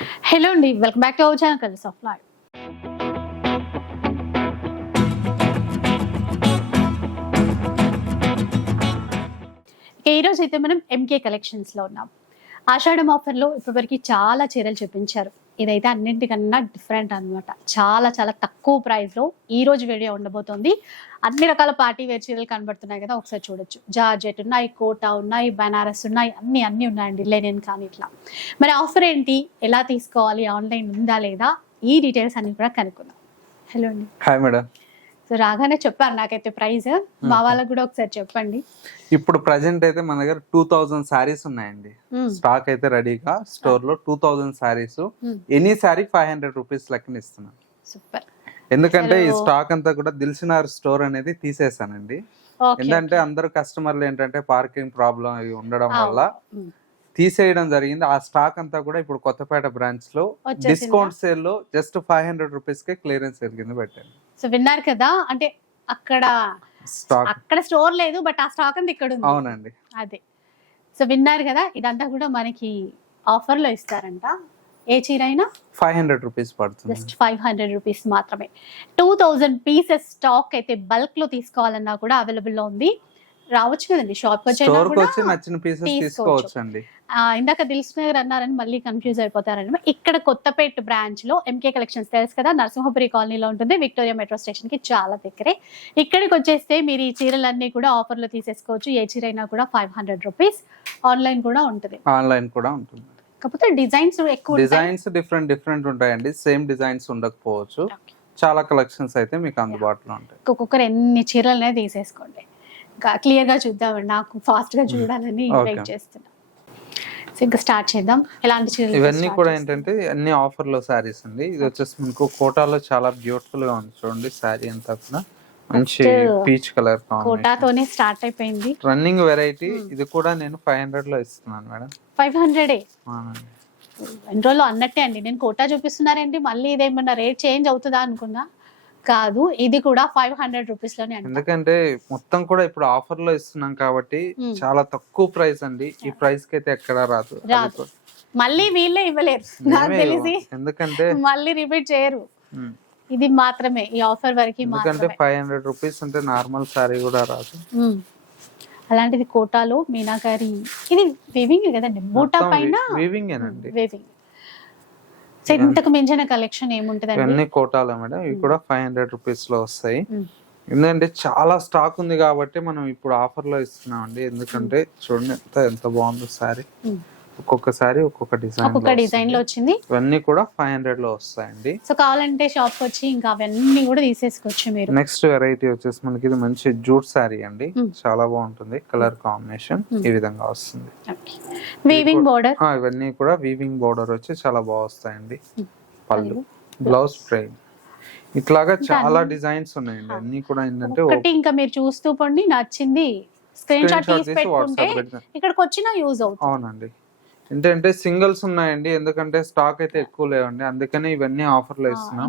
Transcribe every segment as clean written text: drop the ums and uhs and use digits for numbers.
Hello అండి, welcome back to our channel colours of life. ఈరోజు అయితే మనం ఎంకే కలెక్షన్స్లో ఉన్నాం. ఆషాఢం ఆఫర్లో ఇప్పటివరకు చాలా చీరలు చూపించారు. ఇదైతే అన్నింటికన్నా డిఫరెంట్ అనమాట. చాలా చాలా తక్కువ ప్రైస్లో ఈ రోజు వీడియో ఉండబోతోంది. అన్ని రకాల పార్టీ వేర్ చీరలు కనబడుతున్నాయి కదా, ఒకసారి చూడొచ్చు. జార్జెట్ ఉన్నాయి, కోటా ఉన్నాయి, బనారస్ ఉన్నాయి, అన్ని ఉన్నాయండి, లెనిన్ కానీ ఇట్లా. మరి ఆఫర్ ఏంటి, ఎలా తీసుకోవాలి, ఆన్లైన్ ఉందా లేదా, ఈ డీటెయిల్స్ అన్ని కూడా కనుక్కుందాం. హలో అండి. Hi madam. సో రాగానే చెప్పారు నాకైతే ప్రైస్, మా వాళ్ళకి కూడా ఒకసారి చెప్పండి. ఇప్పుడు ప్రజెంట్ అయితే మన దగ్గర 2000 సారీస్ ఉన్నాయండి. స్టాక్ అయితే రెడీగా స్టోర్ లో 2000 సారీస్. ఎనీ సారీ 500 రూపీస్ లెక్కన ఇస్తున్నాను. సూపర్. ఎందుకంటే ఈ స్టాక్ అంతా కూడా దిల్సుఖ్నగర్ స్టోర్ అనేది తీసేసానండి. ఎందుకంటే అందరు కస్టమర్లు ఏంటంటే పార్కింగ్ ప్రాబ్లం అవి ఉండడం వల్ల తీసేయడం జరిగింది. ఆ స్టాక్ అంతా కూడా ఇప్పుడు కొత్తపేట బ్రాంచ్ లో డిస్కౌంట్ సేల్ లో జస్ట్ 500 రూపీస్ కే క్లియరెన్స్ సేల్ కింద పెట్టాను. సో విన్నారు కదా, అంటే అక్కడ స్టోర్ లేదు, బట్ ఆ స్టాక్ అంతా ఇక్కడ ఉంది. అవునండి, అదే. సో విన్నారు కదా, ఇదంతా కూడా మనకి ఆఫర్ లో ఇస్తారంట. ఏ చీర అయినా 500 రూపీస్ పడుతుంది. జస్ట్ 500 రూపీస్ మాత్రమే. 2000 పీసెస్ స్టాక్ అయితే బల్క్ లో తీసుకోవాలన్నా కూడా అవైలబుల్ లో ఉంది. రావచ్చు కదండి షాప్ వచ్చి నచ్చిన పీసెస్ తీసుకోవచ్చు అండి. ఇందాక దిల్సుఖ్నగర్ అన్నారని మళ్ళీ కన్ఫ్యూజ్ అయిపోతారని, ఇక్కడ కొత్తపేట బ్రాంచ్ లో ఎంకే కలెక్షన్స్ తెలుసు కదా, నరసింహపురి కాలనీలో ఉంటుంది, విక్టోరియా మెట్రో స్టేషన్ కి చాలా దగ్గరే. ఇక్కడికి వచ్చేస్తే మీరు ఈ చీరలన్నీ కూడా ఆఫర్ లో తీసేసుకోవచ్చు. ఏ చీర అయినా కూడా 500 రూపీస్. ఆన్లైన్ కూడా ఉంటుంది. కాకపోతే డిజైన్స్ ఎక్కువ, డిజైన్స్ డిఫరెంట్ ఉంటాయండి. సేమ్ డిజైన్స్ ఉండకపోవచ్చు. చాలా కలెక్షన్స్ అయితే మీకు అందుబాటులో ఉంటాయి. ఒక్కొక్కరు ఎన్ని చీరలనే తీసేసుకోండి. క్లియర్ గా చూద్దామండి, నాకు ఫాస్ట్ గా చూడాలని వెయిట్ చేస్తున్నా. ఇంకా స్టార్ట్ చేద్దాం. ఎలాంటి చీరలు? ఇవన్నీ కూడా ఏంటంటే అన్ని ఆఫర్ లో సారీస్ అండి. ఇది వచ్చేసి మనకు కోటాలో చాలా బ్యూటిఫుల్ గా ఉంది. చూడండి సారీ అంతా కూడా మంచి పీచ్ కలర్ కోటాతోనే స్టార్ట్ అయిపోయింది. Running variety. ఇది కూడా నేను 500 లో ఇస్తున్నాను మేడం. 500 ఎన్ని రోజులు అన్నట్టే అండి. నేను కోటా చూపిస్తున్నారేంటి, మళ్ళీ ఇదేమన్నా రేట్ చేంజ్ అవుతుందా అనుకున్నా. కాదు, ఇది కూడా 500 రూపీస్ లోనే. ఎందుకంటే మొత్తం కూడా ఇప్పుడు ఆఫర్ లో ఇస్తున్నాం కాబట్టి చాలా తక్కువ ప్రైస్ అండి. ఈ ప్రైస్ కి అయితే ఎక్కడా రాదు. మళ్ళీ వీళ్ళే ఇవ్వలేరు నాకు తెలిసి, ఎందుకంటే మళ్ళీ రిపీట్ చేయరు. ఇది మాత్రమే ఈ ఆఫర్ వరకు. ఎందుకంటే 500 రూపీస్ అంటే నార్మల్ సారీ కూడా రాదు. అలాంటిది కోటాలో మీనాకారి, ఇది వీవింగ్ కదండి, బూటా పైన వీవింగ్ ఏనండి. వీవింగ్. ఇంతకు మించిన కలెక్షన్ ఏముంటది? ఇవన్నీ కోటాలో మేడం. ఇవి కూడా 500 రూపీస్ లో వస్తాయి. ఎందుకంటే చాలా స్టాక్ ఉంది కాబట్టి మనం ఇప్పుడు ఆఫర్ లో ఇస్తున్నాం అండి. ఎందుకంటే చూడండి ఎంత బాగుందో సారీ. ఒక్కొక్క సారీ ఒక్కొక్క డిజైన్ లో వచ్చింది. ఇవన్నీ కూడా 500 లో వస్తాయండి. సో కావాలంటే షాప్ వచ్చి ఇంకా అవన్నీ కూడా తీసేసుకోవచ్చు మీరు. నెక్స్ట్ వెరైటీ వచ్చేసి మనకి ఇది మంచి జూట్ సారీ అండి. చాలా బాగుంటుంది. కలర్ కాంబినేషన్ ఈ విధంగా వస్తుంది. Weaving border. ఇవన్నీ కూడా వీవింగ్ బోర్డర్ వచ్చి చాలా బాగా వస్తాయండి. పళ్ళు, బ్లౌజ్ ప్లెయిన్, ఇట్లాగా చాలా డిజైన్స్ ఉన్నాయండి. అన్ని కూడా ఏంటంటే ఒకటి ఇంకా మీరు చూస్తూ పండి, నచ్చింది స్క్రీన్ షాట్ తీసి పెట్టుకుంటే ఇక్కడికి వచ్చినా యూజ్ అవుతుంది. అవునండి. ఏంటంటే సింగిల్స్ ఉన్నాయండి, ఎందుకంటే స్టాక్ అయితే ఎక్కువ లేవండి, అందుకని ఇవన్నీ ఆఫర్ లో ఇస్తున్నాం.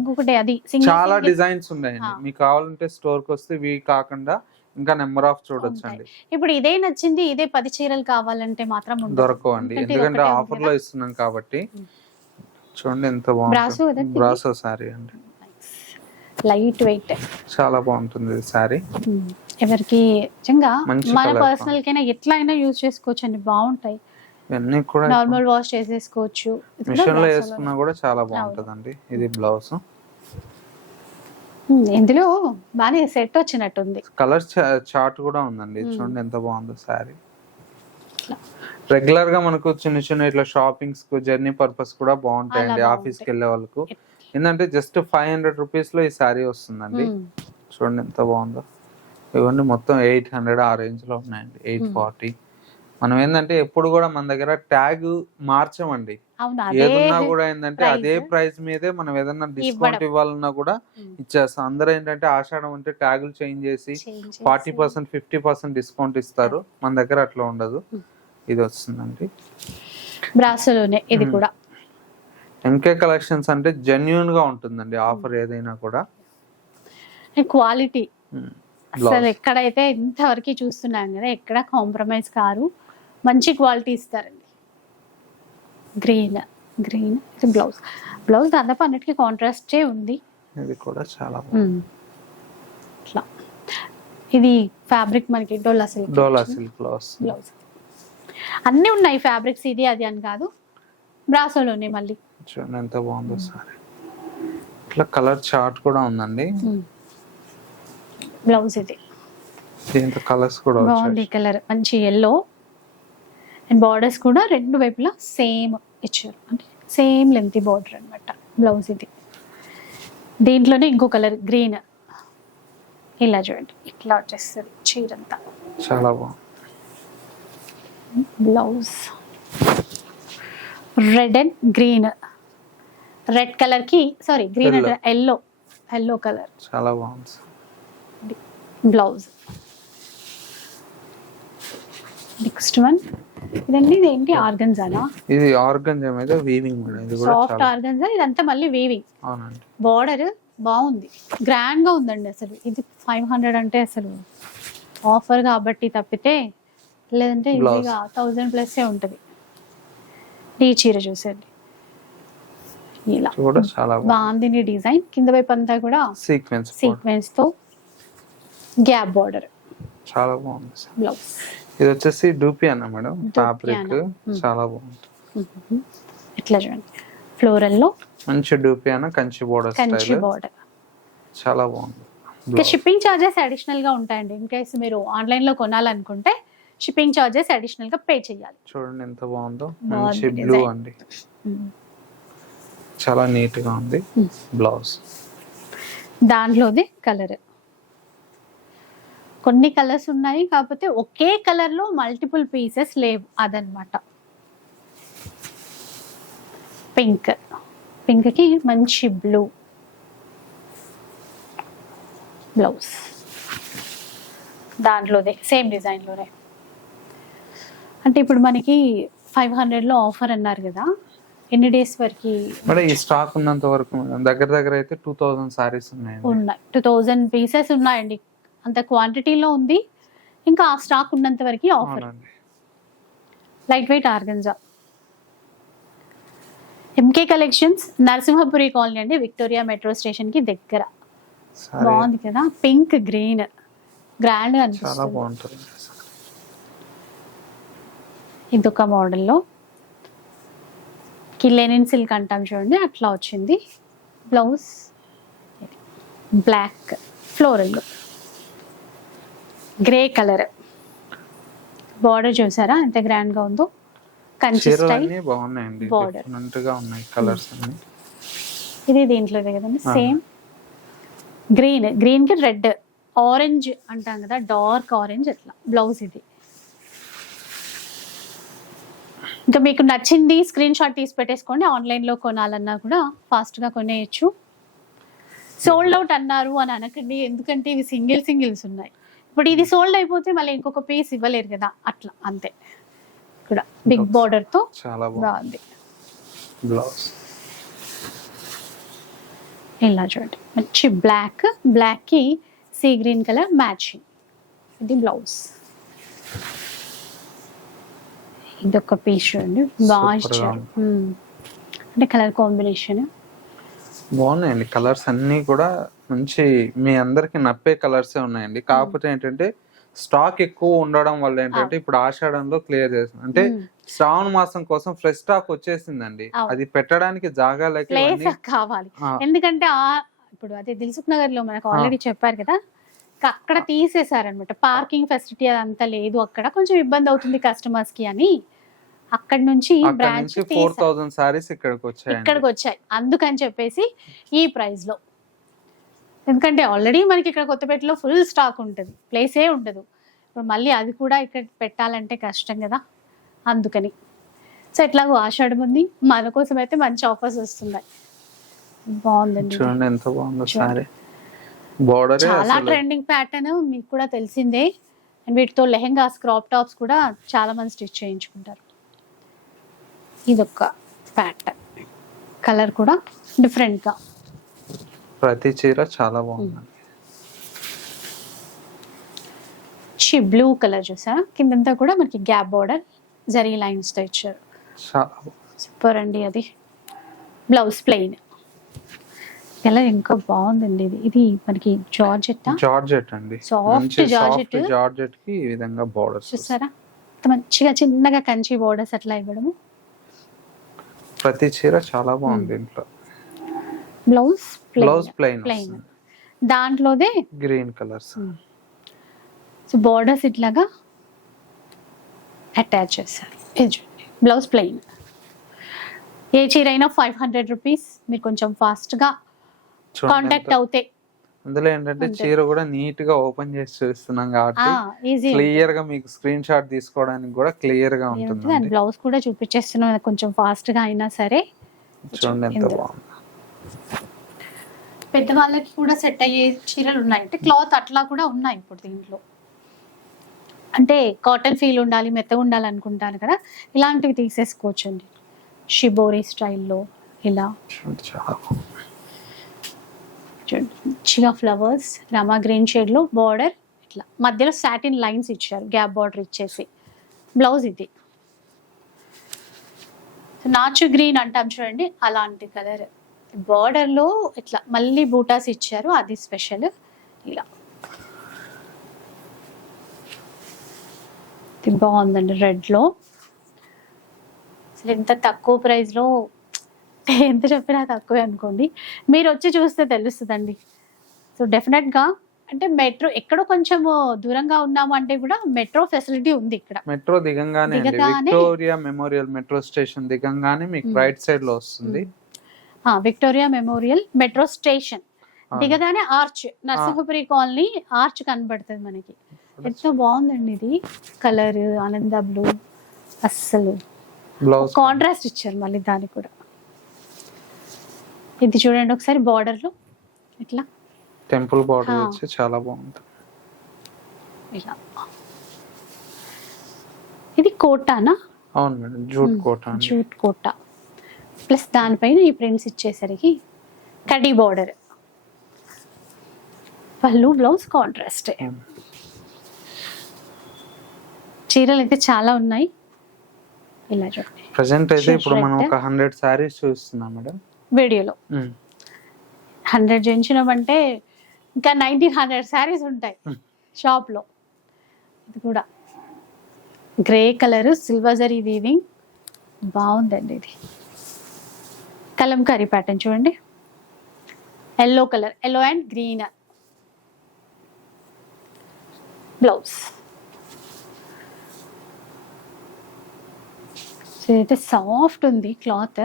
చాలా డిజైన్స్ ఉన్నాయండి. మీకు కావాలంటే స్టోర్ కి వస్తే ఇవి కాకుండా ఇంకా నెంబర్ ఆఫ్ చూడొచ్చు అండి. ఇప్పుడు ఇదే నచ్చింది, ఇదే 10 చీరలు కావాలంటే మాత్రం దొరకవండి, ఎందుకంటే ఆఫర్ లో ఇస్తున్నాం కాబట్టి. చూడండి ఎంత బాగుంది. బ్రాసో సారీ అండి, లైట్ వెయిట్, చాలా బాగుంటుంది సారీ. ఎవరికి మన పర్సనల్ కైనా ఎట్లా అయినా యూజ్ చేసుకోవచ్చు అండి, బాగుంటాయి. ఇవన్నీ కూడా నార్మల్ వాష్ చేసేసుకోవచ్చు, మిషన్ లో వేసుకున్నా కూడా చాలా బాగుంటదండి. ఇది బ్లౌజ్. ఇందులో బాగా సెట్ వచ్చినట్టుంది. కలర్ చార్ట్ కూడా ఉందండి. చూడండి ఎంత బాగుందో సారీ. రెగ్యులర్ గా మనకు చిన్న ఇట్లా షాపింగ్స్ కు, జర్నీ పర్పస్ కూడా బాగుంటాయండి ఆఫీస్ కి వెళ్ళే వాళ్ళకు. ఏంటంటే జస్ట్ 500 రూపీస్ లో ఈ సారీ వస్తుందండి. చూడండి ఎంత బాగుందో. ఇవన్నీ మొత్తం 800 ఆ రేంజ్ లో ఉన్నాయండి. 840. మనం ఏంటంటే ఎప్పుడు కూడా మన దగ్గర ట్యాగ్ మార్చమండి. ఏదన్నా కూడా ఏంటంటే అదే ప్రైస్ మీదే మనం ఏదన్నా డిస్కౌంట్ ఇవ్వాలన్నా కూడా ఇచ్చేస్తాం. అందరూ ఏంటంటే ఆషాఢం అంటే ట్యాగులు చేంజ్ చేసి 40%, 50% డిస్కౌంట్ ఇస్తారు. మన దగ్గర అట్లా ఉండదు. ఇది వస్తుందండి బ్రాసోలోనే. ఇది కూడా ఎంకే కలెక్షన్స్ అంటే జెన్యూన్ గా ఉంటుందండి. ఆఫర్ ఏదైనా కూడా క్వాలిటీ అసలు ఎక్కడైతే ఇంతవరకు చూస్తున్నాం కదా, ఎక్కడ కాంప్రమైజ్ కారు, మంచి క్వాలిటీ ఇస్తారండి. Green green. ఇది బ్లౌజ్. బ్లౌజ్ దాదాపు అన్నిటికీ కాంట్రాస్టే ఉంది. ఇది కూడా చాలా బాగుంది. ఇట్లా ఇది ఫ్యాబ్రిక్ మనకి డోలా సిల్క్. డోలా సిల్క్ బ్లౌజ్. అన్నీ ఉన్నాయి ఫ్యాబ్రిక్స్, ఇది అది అని కాదు, బ్రాసోలోనే మళ్ళీ. చూడండి ఎంత బాగుందో సారీ. ఇట్లా కలర్ చార్ట్ కూడా ఉందండి. బ్లౌజ్ ఇది. దీంతో కలర్స్ కూడా బాగుంది కలర్, మంచి ఎల్లో. అండ్ బార్డర్స్ కూడా రెండు వైపులా సేమ్ ఇచ్చారు, అంటే సేమ్ లెంత్ బార్డర్ అన్నమాట. బ్లౌజ్ ఇది. దీంట్లోనే ఇంకో కలర్ గ్రీన్. ఇలా చూడండి, ఇట్లా వచ్చేస్తుంది చీరంతా. చాలా బాగుంది. Blouse red and green. Red colour కి సారీ గ్రీన్ అంటే ఎల్లో, ఎల్లో కలర్. చాలా బాగుంది. బ్లౌజ్. నెక్స్ట్ వన్ ఇదండి, ఇదేంటి ఆర్గన్జానా? ఇది ఆర్గన్జా మీద వీవింగ్ మేడం. ఇది కూడా సాఫ్ట్ ఆర్గన్జా, ఇదంతా మళ్ళీ వీవింగ్. అవునండి. బార్డర్ బాగుంది, గ్రాండ్ గా ఉందండి. అసలు ఇది 500 అంటే అసలు ఆఫర్ కాబట్టి తప్పితే, లేదంటే ఈజీగా 1000+ ఉంటది. ఈ చీర చూసేది ఇలా కూడా చాలా బాగుంది డిజైన్. కింద వైపు అంతా కూడా సీక్వెన్స్ తో గ్యాప్ బార్డర్. చాలా బాగుంది. బ్లౌజ్. ఇది వచ్చేసి డూపియానా మేడం ఫ్యాబ్రిక్. చాలా బాగుంది. ఇట్లా చూడండి ఫ్లోరల్ లో మంచి డూపియానా కంచి బోర్డర్ స్టైల్. చాలా బాగుంది. ఇంకా షిప్పింగ్ చార్జెస్ అడిషనల్ గా ఉంటాయండి. ఇన్ కేసు మీరు ఆన్లైన్ లో కొనాలనుకుంటే షిప్పింగ్ చార్జెస్ అడిషనల్ గా పే చేయాలి. చూడండి ఎంత బాగుందో. మంచి బ్లూ అండి, చాలా నీట్ గా ఉంది. బ్లౌజ్ దాంట్లోది కలర్, కొన్ని కలర్స్ ఉన్నాయి కాకపోతే ఒకే కలర్ లో మల్టిపుల్ పీసెస్ లేవు, అదనమాట. పింక్, పింక్ కి మంచి బ్లూ బ్లౌజ్. దాంట్లోదే సేమ్ డిజైన్ లోనే. అంటే ఇప్పుడు మనకి 500 లో ఆఫర్ అన్నారు కదా, ఎన్ని డేస్ వరకు? మరి ఈ స్టాక్ ఉన్నంత వరకు దగ్గర దగ్గర అయితే 2000 సారీస్ ఉన్నాయి. 2000 పీసెస్ ఉన్నాయండి, అంత క్వాంటిటీలో ఉంది. ఇంకా ఆ స్టాక్ ఉన్నంత వరకు offer. Light weight organza. MK collections, Narasimhapuri colony అండి, విక్టోరియా మెట్రో స్టేషన్ కి దగ్గర. బాగుంది కదా, పింక్ గ్రీన్, గ్రాండ్ గా అనిపిస్తుంది. ఇదొక మోడల్లో లెనిన్ సిల్క్ అంటాం చూడండి, అట్లా వచ్చింది. Blouse black floral, grey colour. Border చూసారా ఎంత గ్రాండ్ గా ఉందో, కంచి స్టైల్. బాగున్నాయండి, డిఫరెంట్ గా ఉన్నాయి కలర్స్ అన్ని. ఇది దీంట్లోదే కదండి, సేమ్ గ్రీన్. గ్రీన్ కి రెడ్, ఆరెంజ్ అంటాం కదా, డార్క్ ఆరెంజ్ అట్లా. బ్లౌజ్ ఇది. ఇంకా మీకు నచ్చింది స్క్రీన్ షాట్ తీసి పెట్టేసుకోండి. ఆన్లైన్లో కొనాలన్నా కూడా ఫాస్ట్గా కొనేయచ్చు. సోల్డ్ అవుట్ అన్నారు అని అనకండి, ఎందుకంటే ఇవి సింగిల్స్ ఉన్నాయి. ఇప్పుడు ఇది సోల్డ్ అయిపోతే మళ్ళీ ఇంకొక పీస్ ఇవ్వలేరు కదా, అట్లా అంతే. కూడా బిగ్ బార్డర్ తో చాలా బాగుంది. బ్లౌజ్ ఇలా చూడండి, మంచి బ్లాక్, బ్లాక్ కి సీ గ్రీన్ కలర్ మ్యాచింగ్. ఇది బ్లౌజ్. ఇదొక పీస్ చూడండి, బాగా ఇచ్చారు. అంటే కలర్ కాంబినేషన్ బాగున్నాయండి. కలర్స్ అన్ని కూడా మంచి మీ అందరికి నప్పే కలర్సే ఉన్నాయండి. కాకపోతే ఏంటంటే స్టాక్ ఎక్కువ ఉండడం వల్ల ఏంటంటే ఇప్పుడు ఆషాఢంలో క్లియర్ చేస్తుంది. అంటే శ్రావణ మాసం కోసం ఫ్రెష్ స్టాక్ వచ్చేసిందండి. అది పెట్టడానికి జాగా లేక కావాలి. ఎందుకంటే ఇప్పుడు అదే దిల్సుఖ్ నగర్ లో మనకు ఆల్రెడీ చెప్పారు కదా, అక్కడ తీసేసారనమాట. పార్కింగ్ ఫెసిలిటీ అదంతా లేదు అక్కడ, కొంచెం ఇబ్బంది అవుతుంది కస్టమర్స్ కి అని అక్కడ నుంచి బ్రాంచ్ 4000 సారీస్ ఇక్కడికి వచ్చాయి. అందుకని చెప్పేసి ఈ ప్రైస్ లో, ఎందుకంటే ఆల్రెడీ మనకి ఇక్కడ కొత్తపేటలో ఫుల్ స్టాక్ ఉంటుంది, ప్లేసే ఉండదు. ఇప్పుడు మళ్ళీ అది కూడా ఇక్కడ పెట్టాలంటే కష్టం కదా, అందుకని. సో ఎట్లాగో ఆషాఢం ఉంది, మన కోసం అయితే మంచి ఆఫర్స్ వస్తున్నాయి. బాగుందండి, చూడండి ఎంత బాగుందో సారీ. బోర్డర్ చాలా ట్రెండింగ్ ప్యాటర్న్, మీకు కూడా తెలిసిందే. అండ్ వీటితో లెహెంగాస్, క్రాప్ టాప్స్ కూడా చాలా మంది స్టిచ్ చేయించుకుంటారు. ఇదొక ప్యాటర్న్, కలర్ కూడా డిఫరెంట్ గా. ప్రతి చీర చాలా బాగుంది. బ్లూ కలర్ చూసారా, కిందంతా కూడా మనకి గ్యాప్ బార్డర్ జరీ లైన్స్ తో ఇచ్చారు. సూపర్ అండి. అది బ్లౌజ్ ప్లెయిన్. కలర్ ఇంకా బాగుందండి. ఇది మనకి జార్జెట్ అండి, సాఫ్ట్ జార్జెట్ కి ఈ విధంగా బోర్డర్స్ చూసారా, మంచిగా చిన్నగా కంచి బోర్డర్స్ అట్లా ఇవ్వడము. ప్రతి చీర చాలా బాగుంది. ఇంట్లో బ్లౌజ్ ప్లెయిన్ దాంట్లోదే గ్రీన్ కలర్స్. సో బోర్డర్స్ ఇట్లాగా అటాచ్ చేశారు. Blouse plain. ఏ చీర అయినా 500 రూపీస్. మీరు కొంచెం ఫాస్ట్ గా కాంటాక్ట్ అవుతే. అందులో ఏంటంటే చీర కూడా నీట్ గా ఓపెన్ చేసి చూస్తున్నాం కాబట్టి క్లియర్ గా మీకు స్క్రీన్ షాట్ తీసుకోవడానికి కూడా క్లియర్ గా ఉంటుంది. బ్లౌజ్ కూడా చూపించేస్తున్నాం కొంచెం ఫాస్ట్ గా అయినా సరే. చూడండి ఎంత బాగుంది. పెద్దవాళ్ళకి కూడా సెట్ అయ్యే చీరలు ఉన్నాయి. అంటే క్లాత్ అట్లా కూడా ఉన్నాయి ఇప్పుడు దీంట్లో. అంటే కాటన్ ఫీల్ ఉండాలి, మెత్తగా ఉండాలి అనుకుంటారు కదా, ఇలాంటివి తీసేసుకోవచ్చు అండి. షిబోరి స్టైల్లో ఇలా మంచిగా ఫ్లవర్స్ రామా గ్రీన్ షేడ్ లో బార్డర్, ఇట్లా మధ్యలో సాటిన్ లైన్స్ ఇచ్చారు, గ్యాప్ బార్డర్ ఇచ్చేసి. బ్లౌజ్ ఇది నాచు గ్రీన్ అంటాం చూడండి, అలాంటి కలర్. బార్డర్ లో ఇట్లా మళ్ళీ బూటాస్ ఇచ్చారు, అది స్పెషల్. ఇలా ఇది బాగుందండి రెడ్ లో. అసలు ఎంత తక్కువ ప్రైస్ లో, ఎంత చెప్పినా తక్కువే అనుకోండి. మీరు వచ్చి చూస్తే తెలుస్తుందండి. సో డెఫినెట్ గా అంటే మెట్రో ఎక్కడో కొంచెం దూరంగా ఉన్నాము అంటే కూడా మెట్రో ఫెసిలిటీ ఉంది ఇక్కడ. మెట్రో దిగంగానే విక్టోరియా మెమోరియల్ మెట్రో స్టేషన్ దిగంగానే మీకు రైట్ సైడ్ లో వస్తుంది. విక్టోరియా మెమోరియల్ మెట్రో స్టేషన్ దిగగానే ఆర్చ్, నర్సింహపురి కాలనీ ఆర్చ్ కనబడుతుంది మనకి. ఎంత బాగుందండి ఇది కలర్, ఆనంద బ్లూ. అస్సలు కాంట్రాస్ట్ ఇచ్చారు మళ్ళీ దానికి కూడా. ఇది చూడండి ఒకసారి బార్డర్ లో ఇట్లా టెంపుల్ బార్డర్ వచ్చి చాలా బాగుంది. ఇలా ఇది కోటానా? అవును మేడం, జూట్ కోటా ప్లస్ దానిపైన ఈ ప్రింట్స్ ఇచ్చేసరికి కడ్డీ బార్డర్. పళ్ళు, బ్లౌజ్ కాంట్రాస్ట్. చీరలు అయితే చాలా ఉన్నాయి. ఇలా చూడండి. ప్రెసెంట్ అయితే ఇప్పుడు మనం ఒక 100 సారీస్ చూస్తున్నాం మేడం వీడియోలో. 100 చేయించినామంటే ఇంకా 1900 శారీస్ ఉంటాయి షాప్ లో. ఇది కూడా grey colour, silver zari weaving బాగుందండి. ఇది కలంకారీ ప్యాటర్న్ చూడండి, yellow colour, yellow and green. Blouse ఇదైతే సాఫ్ట్ ఉంది క్లాత్,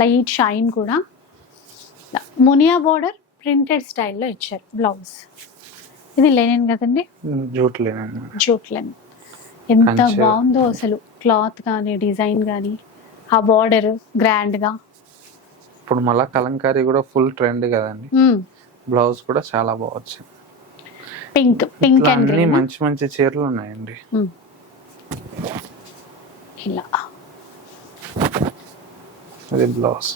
లైట్ షైన్ కూడా. మునియా బోర్డర్ ప్రింటెడ్ స్టైల్లో ఇచ్చారు బ్లౌజ్. ఇది లెనిన్ కదండి, జూట్ లెనిన్. ఎంత బాగుందో అసలు క్లాత్ కానీ డిజైన్ కానీ, ఆ బార్డర్ గ్రాండ్ గా. ఇప్పుడు మళ్ళా కలంకారీ కూడా ఫుల్ ట్రెండ్ కదండి. బ్లౌజ్ కూడా చాలా బాగుంది. పింక్ అండ్ గ్రీన్ మంచి మంచి చీరలు ఉన్నాయండి. ఇలా ఇది బ్లౌజ్.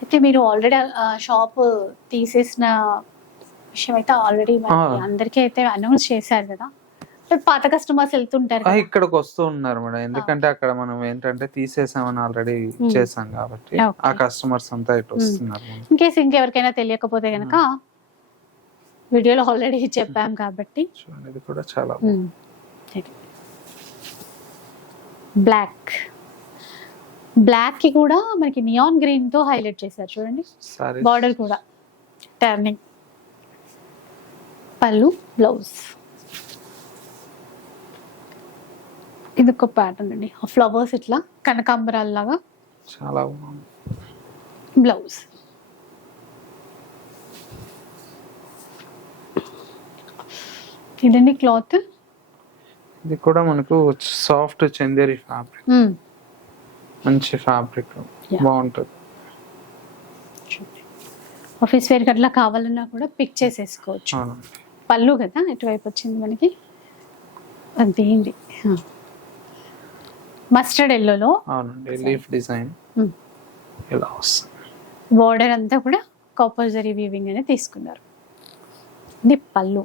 అయితే మీరు ఆల్రెడీ షాప్ తీసేసిన విషయం అయితే ఆల్రెడీ అందరికీ అయితే అనౌన్స్ చేశారు కదా. పాత కస్టమర్స్ వెళ్తుంటారు, ఇక్కడికి వస్తూ ఉన్నారు మేడం. ఎందుకంటే అక్కడ మనం ఏంటంటే తీసేసామని ఆల్రెడీ చేసాం కాబట్టి ఆ కస్టమర్స్ అంతా ఇటు వస్తున్నారు. ఇన్కేస్ ఇంకెవరికైనా తెలియకపోతే గనక వీడియోలో ఆల్రెడీ చెప్పాం కాబట్టి. ఇది కూడా చాలా బ్లాక్ కి కూడా మనకి నియాన్ గ్రీన్ తో హైలైట్ చేశారు చూడండి. బార్డర్ కూడా టర్నింగ్. పళ్ళు, బ్లౌజ్. ఇది ఒక ప్యాటర్న్ అండి, ఫ్లవర్స్ ఇట్లా కనకాంబరాల లాగా చాలా బాగుంది. బ్లౌజ్. ఇదండి క్లాత్. ఇది కూడా మనకు సాఫ్ట్ చందేరి ఫ్యాబ్రిక్, మంచి ఫ్యాబ్రిక్, బాగుంటుంది. ఆఫీస్ వేర్ అట్లా కావాలన్నా కూడా పిక్ చేసేసుకోవచ్చు. పళ్ళు కదా ఇటువైపు వచ్చింది మనకి, అదేంటి మస్టర్డ్ ఎల్లోలో. అవునండి, లీఫ్ డిజైన్ ఇలా వస్తుంది. బోర్డర్ అంతా కూడా కాపర్ జరీ వీవింగ్ అనేది తీసుకున్నారు. ఇది పళ్ళు,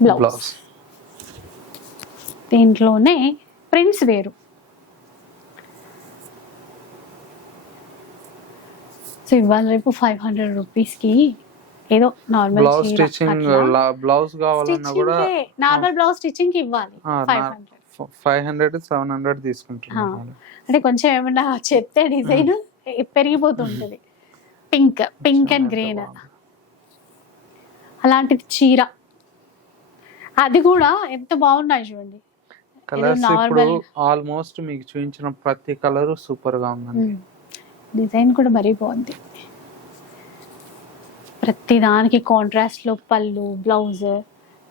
బ్లౌజ్. దీంట్లోనే ప్రింట్స్ వేరు. సో ఇవాళ రేపు 500 రూపీస్కి ఏదో నార్మల్ బ్లౌజ్ స్టిచ్చింగ్ బ్లౌజ్ కావాలన్నా కూడా నార్మల్ బ్లౌజ్ స్టిచ్చింగ్ కి ఇవ్వాలి 500. 500 700 తీసుకుంటున్నాను. అంటే కొంచెం ఏమన్నా చెప్తే డిజైన్ పెరిగిపోతుంటది. పింక్ అండ్ గ్రీన్ అలాంటిది చీర, అది కూడా ఎంత బాగున్నాయి చూడండి. కలర్స్ ఇప్పుడు ఆల్మోస్ట్ మీకు చూపించిన ప్రతి కలర్ సూపర్ గా ఉందండి. డిజైన్ కూడా మరీ బాగుంది. ప్రతి దానికి కాంట్రాస్ట్ లో పళ్ళు, బ్లౌజ్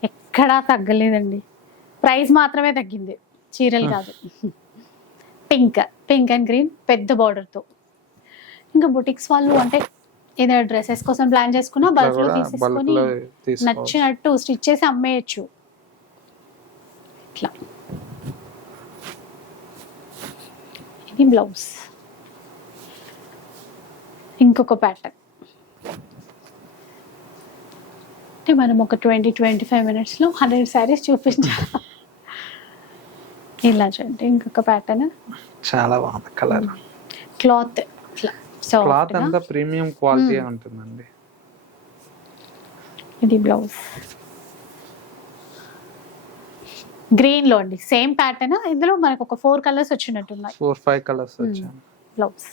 ఎక్కడా తగ్గలేదండి. ప్రైస్ మాత్రమే తగ్గింది, చీరలు కాదు. పింక్ అండ్ గ్రీన్ పెద్ద బార్డర్ తో. ఇంకా బుటిక్స్ వాళ్ళు అంటే ఏదైనా డ్రెస్సెస్ కోసం ప్లాన్ చేసుకున్నా బల్క్ లో తీసేసుకొని నచ్చినట్టు స్టిచ్ చేసి అమ్మేయచ్చు. ఇట్లా ఇది బ్లౌజ్. ఇంకొక ప్యాటర్న్ అంటే మనం ఒక 20-25 మినిట్స్లో 100 శారీస్ చూపించాలి. ఇలా చూడండి ఇంకొక ప్యాటర్న్, చాలా బాగుంది కలర్. క్లాత్ క్లాత్ అంతా ప్రీమియం క్వాలిటీ ఉంటుందండి. ఇది బ్లౌజ్ గ్రీన్ లో అండి, సేమ్ ప్యాటర్న్. ఇందులో మనకు ఒక 4 కలర్స్ వచ్చినట్టున్నాయి, 4-5 కలర్స్ వచ్చాయి. బ్లౌజ్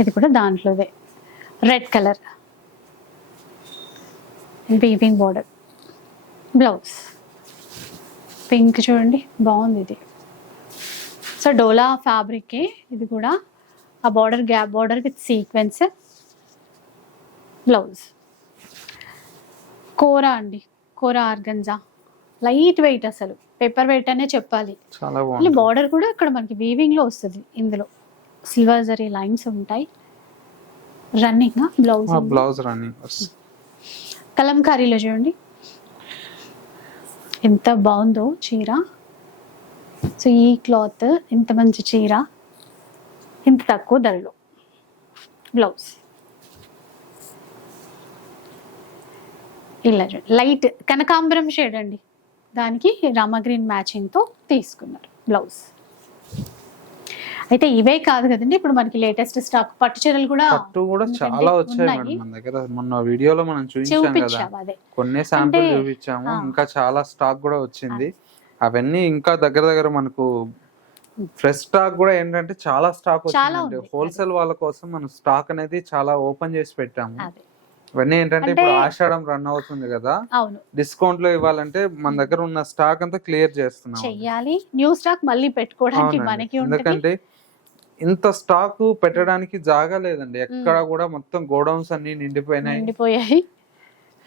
ఇది కూడా దాంట్లోదే red colour, weaving border. Blouse pink చూడండి బాగుంది ఇది. సో డోలా ఫ్యాబ్రికే ఇది కూడా. ఆ border gap border with sequence. Blouse Kora అండి, కోరా ఆర్గంజా, లైట్ వెయిట్, అసలు పేపర్ వెయిట్ అనే చెప్పాలి. చాలా బాగుంది. బార్డర్ కూడా ఇక్కడ మనకి వీవింగ్ లో వస్తుంది. ఇందులో సిల్వర్ జరీ లైన్స్ ఉంటాయి. Running blouse running. కలంకారీలో చూడండి ఎంత బాగుందో చీర. సో ఈ క్లాత్ ఇంత మంచి చీర ఇంత తక్కువ ధరలో. బ్లౌజ్ ఇలా లైట్ కనకాంబరం షేడ్ అండి, దానికి రామగ్రీన్ మ్యాచింగ్ తో తీసుకున్నారు బ్లౌజ్. అయితే ఇవే కాదు కదండి, ఇప్పుడు మనకి లేటెస్ట్ స్టాక్ పట్టు చీరలు కూడా చాలా వచ్చాయి మేడం మన దగ్గర. మొన్న వీడియోలో మనం చూపించాం కదా, కొన్ని శాంపుల్ చూపించాము. ఇంకా చాలా స్టాక్ కూడా వచ్చింది. అవన్నీ ఇంకా దగ్గర మనకు ఫ్రెష్ స్టాక్ కూడా ఏంటంటే చాలా స్టాక్ వచ్చింది. హోల్సేల్ వాళ్ళ కోసం మనం స్టాక్ అనేది చాలా ఓపెన్ చేసి పెట్టాము. ఇవన్నీ ఏంటంటే ఇప్పుడు ఆషాఢం రన్ అవుతుంది కదా, డిస్కౌంట్ లో ఇవ్వాలంటే మన దగ్గర ఉన్న స్టాక్ అంతా క్లియర్ చేస్తున్నాం. చెయ్యాలి న్యూ స్టాక్ మళ్ళీ పెట్టుకోవడానికి మనకి. ఎందుకంటే ఇంత స్టాక్ పెట్టడానికి జాగా లేదండి ఎక్కడ కూడా. మొత్తం గోడౌన్స్ అన్ని నిండిపోయాయి.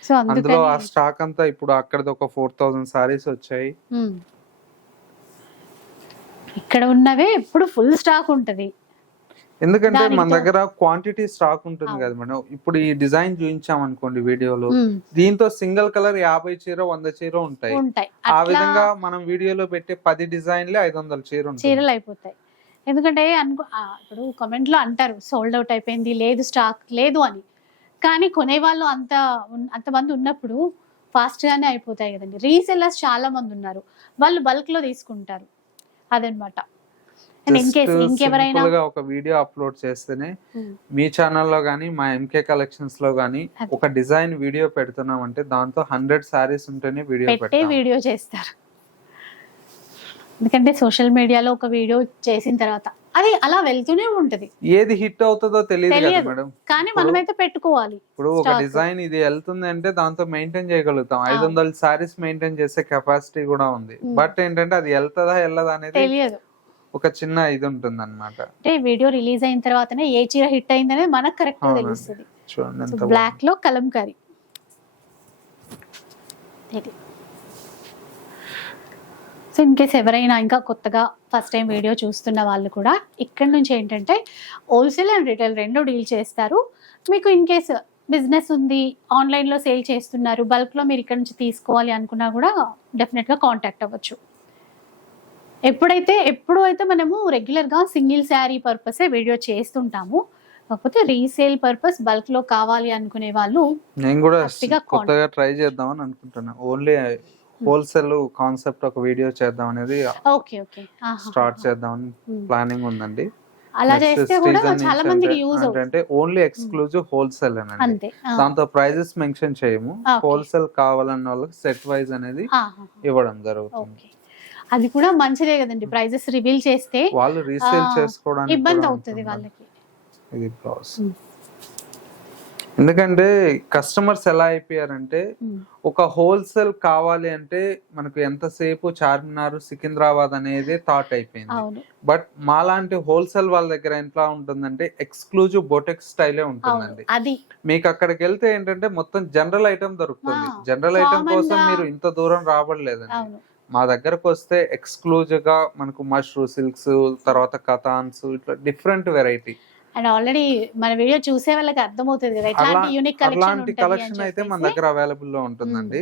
సో అందులో ఆ స్టాక్ అంతా ఇప్పుడు అక్కడది ఒక 4000 సారీస్ వచ్చాయి. ఇక్కడ ఉన్నవే ఎప్పుడు ఫుల్ స్టాక్ ఉంటది, ఎందుకంటే మన దగ్గర క్వాంటిటీ స్టాక్ ఉంటుంది కదా మేడం. ఇప్పుడు ఈ డిజైన్ చూపించాం అనుకోండి వీడియోలో, దీంతో సింగిల్ కలర్ 50 చీర 100 చీర ఉంటాయి. ఆ విధంగా మనం వీడియోలో పెట్టే 10 డిజైన్లే 500 చీరలు అయిపోతాయి. ఎందుకంటే ఇప్పుడు కామెంట్ లో అంటారు సోల్డ్ అవుట్ అయిపోయింది, లేదు స్టాక్ లేదు అని. కానీ కొనేవాళ్ళు అంతమంది ఉన్నప్పుడు ఫాస్ట్ గానే అయిపోతాయి కదండి. రీసెల్లర్స్ చాలా మంది ఉన్నారు, వాళ్ళు బల్క్ లో తీసుకుంటారు. అదనమాట. ఇంకెవరైనా ఒక వీడియో అప్లోడ్ చేస్తేనే మీ ఛానల్లో గానీ మా ఎంకే కలెక్షన్స్ లో గానీ ఒక డిజైన్ వీడియో పెడుతున్నాం అంటే దాంతో 100 సారీస్ ఉంటేనే వీడియో చేస్తారు. ఎందుకంటే సోషల్ మీడియాలో ఒక వీడియో చేసిన తర్వాత అది అలా వెళ్తూనే ఉంటది, ఏది హిట్ అవుతుందో తెలియదు మేడం. కానీ మనమైతే పెట్టుకోవాలి. ఇప్పుడు ఒక డిజైన్ ఇది వెళ్తుంది అంటే దాంతో మెయింటైన్ చేయగలుగుతాం. 500 సారీస్ మెయింటైన్ చేసే కెపాసిటీ కూడా ఉంది. బట్ ఏంటంటే అది వెళ్తుందా వెళ్ళదా అనేది తెలియదు, ఒక చిన్న ఇది ఉంటుంది అనమాట. అంటే వీడియో రిలీజ్ అయిన తర్వాతనే ఏ చీర హిట్ అయిందనే మనకు కరెక్ట్ గా తెలుస్తుంది. చూడండి బ్లాక్ లో కలంకారీ. సో ఇన్ కేస్ ఎవరైనా ఇంకా కొత్తగా ఫస్ట్ టైం వీడియో చూస్తున్న వాళ్ళు కూడా ఇక్కడ నుంచి ఏంటంటే హోల్సేల్ అండ్ రిటైల్ రెండు డీల్ చేస్తారు. మీకు ఇన్ కేస్ బిజినెస్ ఉంది, ఆన్లైన్లో సేల్ చేస్తున్నారు, బల్క్లో మీరు ఇక్కడ నుంచి తీసుకోవాలి అనుకున్నా కూడా డెఫినెట్గా కాంటాక్ట్ అవ్వచ్చు. ఎప్పుడు అయితే మనము రెగ్యులర్గా సింగిల్ శారీ పర్పసే వీడియో చేస్తుంటాము. కాకపోతే రీసేల్ పర్పస్ బల్క్లో కావాలి అనుకునే వాళ్ళు నేను కూడా కొత్తగా ట్రై చేద్దామని అనుకుంటున్నా. ఓన్లీ హోల్సేల్ కాన్సెప్ట్ ఒక వీడియో చేద్దాం అనేది స్టార్ట్ చేద్దామని ప్లానింగ్ ఉందండి. అలా చేస్తే కూడా చాలా మందికి యూజ్ అవుతుంది. అంటే ఓన్లీ ఎక్స్క్లూజివ్ హోల్సేల్ అనండి, అంతే. దాంతో ప్రైజెస్ మెన్షన్ చేయము. Okay. హోల్సేల్ కావాలన్న వాళ్ళకి సెట్ వైజ్ అనేది ఇవ్వడం జరుగుతుంది. ఓకే, అది కూడా మంచిదే కదండి. ప్రైజెస్ రివీల్ చేస్తే వాళ్ళు రీసేల్ చేసుకోవడానికి ఇబ్బంది కూడా అవుతుంది ఉంటుంది. వాళ్ళకి. ఇది బ్లౌజ్. ఎందుకంటే కస్టమర్స్ ఎలా అయిపోయారంటే ఒక హోల్సేల్ కావాలి అంటే మనకు ఎంతసేపు చార్మినార్, సికింద్రాబాద్ అనేది థాట్ అయిపోయింది. అవును, బట్ మాలాంటి హోల్సేల్ వాళ్ళ దగ్గర ఎట్లా ఉంటుందంటే ఎక్స్క్లూజివ్ బొటెక్ స్టైలే అవును, ఉంటుందండి. అది మీకు అక్కడికి వెళ్తే ఏంటంటే మొత్తం జనరల్ ఐటమ్ దొరుకుతుంది. ఆ, జనరల్ ఐటమ్ common కోసం గా- మీరు ఇంత దూరం రావట్లేదండి. అవును. మా దగ్గరకు వస్తే ఎక్స్క్లూజివ్ గా మనకు మష్రూ సిల్క్స్, తర్వాత కథాన్స్, ఇట్లా డిఫరెంట్ వెరైటీ. అండ్ ఆల్రెడీ మన వీడియో చూసే వాళ్ళకి అర్థమవుతుంది కదా ఎట్లాంటి యూనిక్ అలాంటి కలెక్షన్ కలెక్షన్ అయితే మన దగ్గర అవైలబుల్ లో ఉంటుందండి.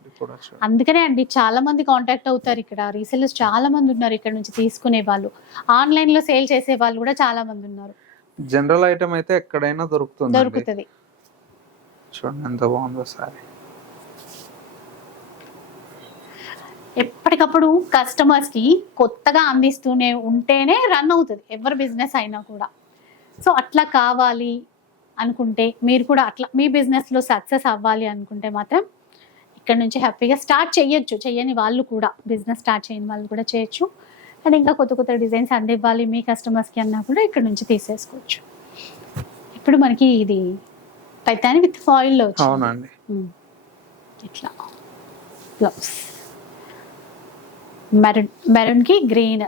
ఇది కూడా చూడండి. అందుకనే అండి చాలా మంది కాంటాక్ట్ అవుతారు. ఇక్కడ రీసెలర్స్ చాలా మంది ఉన్నారు, ఇక్కడ నుంచి తీసుకునే వాళ్ళు, ఆన్లైన్ లో సేల్ చేసే వాళ్ళు కూడా చాలా మంది ఉన్నారు. జనరల్ ఐటమ్ అయితే ఎక్కడైనా దొరుకుతుంది. దొరుకుతుంది. చూడండి ఎంత బాగుందో సారీ. ఎప్పటికప్పుడు కస్టమర్స్ కి కొత్తగా అందిస్తూనే ఉంటేనే రన్ అవుతుంది ఎవరి బిజినెస్ అయినా కూడా. సో అట్లా కావాలి అనుకుంటే, మీరు కూడా అట్లా మీ బిజినెస్ లో సక్సెస్ అవ్వాలి అనుకుంటే మాత్రం ఇక్కడ నుంచి హ్యాపీగా స్టార్ట్ చేయొచ్చు. చేయని వాళ్ళు కూడా, బిజినెస్ స్టార్ట్ చేయని వాళ్ళు కూడా చేయొచ్చు. అండ్ ఇంకా కొత్త కొత్త డిజైన్స్ అందివ్వాలి మీ కస్టమర్స్కి అన్నా కూడా ఇక్కడ నుంచి తీసేసుకోవచ్చు. ఇప్పుడు మనకి ఇది పైతాని విత్ ఫాయిల్లో వచ్చింది. అవునండి. ఇట్లా బ్లౌజ్ మెరూన్ కి గ్రీన్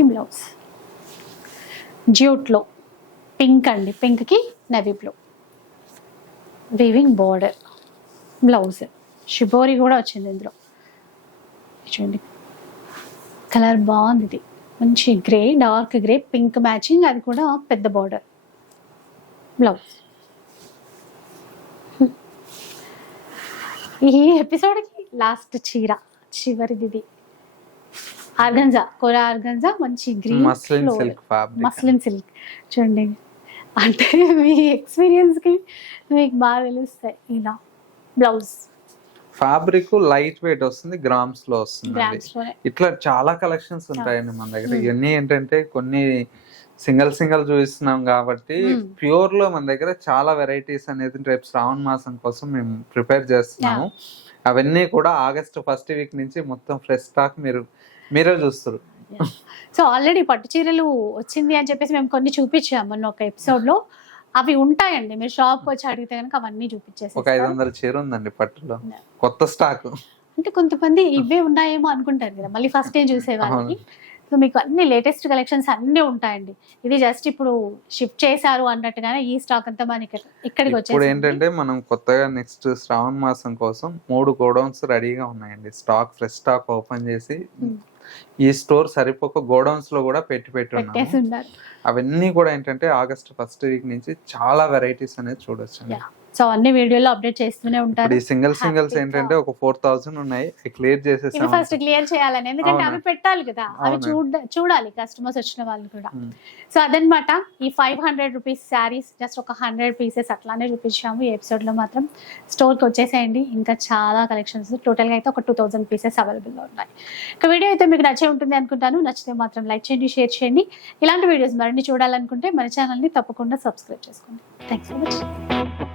ఈ బ్లౌజ్. జ్యూట్లో పింక్ అండి, పింక్ కి navy blue, weaving border blouse. Shibori కూడా వచ్చింది ఇందులో. చూడండి కలర్ బాగుంది, ఇది మంచి grey, dark grey, pink matching, అది కూడా పెద్ద బార్డర్ బ్లౌజ్. ఈ ఎపిసోడ్కి లాస్ట్ చీర, చివరిది ఇది ఆర్గంజా, కోరా ఆర్గంజా, మంచి green muslin silk fabric. Muslin silk. చూడండి అంటే మీ ఎక్స్పీరియన్స్ కి మీకు బాగా తెలుస్తాయి. ఇలా బ్లౌజ్ ఫ్యాబ్రిక్ లైట్ వెయిట్ వస్తుంది, గ్రామ్స్ లో వస్తుంది. గ్రామ్స్ లోనే. ఇట్లా చాలా కలెక్షన్స్ ఉంటాయండి మన దగ్గర. ఇవన్నీ ఏంటంటే కొన్ని సింగల్ చూపిస్తున్నాం కాబట్టి ప్యూర్ లో మన దగ్గర చాలా వెరైటీస్ అనేది రేపు శ్రావణ మాసం కోసం మేము ప్రిపేర్ చేస్తున్నాము. అవన్నీ కూడా ఆగస్ట్ ఫస్ట్ వీక్ నుంచి మొత్తం ఫ్రెష్ స్టాక్ మీరే చూస్తారు. సో ఆల్రెడీ పట్టు చీరలు వచ్చింది అని చెప్పేసి మేము కొన్ని చూపించాము మొన్న ఒక ఎపిసోడ్ లో. అవి ఉంటాయండి, మీరు షాప్ వచ్చి అడిగితే కనుక అవన్నీ చూపించేసి. ఒక 500 చీర ఉందండి పట్టులో, కొత్త స్టాక్. అంటే కొంతమంది ఇవే ఉన్నాయేమో అనుకుంటారు కదా మళ్ళీ ఫస్ట్ టైం చూసే వాళ్ళకి. సో మీకు అన్ని లేటెస్ట్ కలెక్షన్స్ అన్నీ ఉంటాయండి. ఇది జస్ట్ ఇప్పుడు షిఫ్ట్ చేశారు అన్నట్టుగానే ఈ స్టాక్ అంతా మనకి ఇక్కడికి ఇప్పుడు వచ్చేసి. ఏంటంటే మనం కొత్తగా నెక్స్ట్ శ్రావణ మాసం కోసం 3 గోడౌన్స్ రెడీగా ఉన్నాయండి. స్టాక్ ఫ్రెష్ స్టాక్ ఓపెన్ చేసి ఈ స్టోర్ సరిపోక గోడౌన్స్ లో కూడా పెట్టి ఉన్నాము. అవన్నీ కూడా ఏంటంటే ఆగస్ట్ ఫస్ట్ వీక్ నుంచి చాలా వెరైటీస్ అనేది చూడొచ్చు. సో అన్ని వీడియోలో అప్డేట్ చేస్తూనే ఉంటారు. ఈ సింగిల్స్ ఏంటంటే ఒక 4000 ఉన్నాయి, క్లియర్ చేసేసాము. ఫస్ట్ క్లియర్ చేయాలని, ఎందుకంటే అవి పెట్టాలి కదా, అవి చూడాలి కస్టమర్స్ వచ్చిన వాళ్ళు కూడా. సో అదనమాట ఈ 500 రూపీస్ శారీస్, జస్ట్ ఒక 100 పీసెస్ అట్లానే చూపించాము ఈ ఎపిసోడ్ లో. మాత్రం స్టోర్ కి వచ్చేసేయండి, ఇంకా చాలా కలెక్షన్స్ టోటల్ గా అయితే ఒక 2000 పీసెస్ అవైలబుల్ లో ఉన్నాయి. ఇక వీడియో అయితే మీకు నచ్చే ఉంటుంది అనుకుంటాను. నచ్చితే మాత్రం లైక్ చేయండి, షేర్ చేయండి. ఇలాంటి వీడియోస్ మరిన్ని చూడాలనుకుంటే మన ఛానల్ ని తప్పకుండా సబ్స్క్రైబ్ చేసుకోండి. Thanks for watching.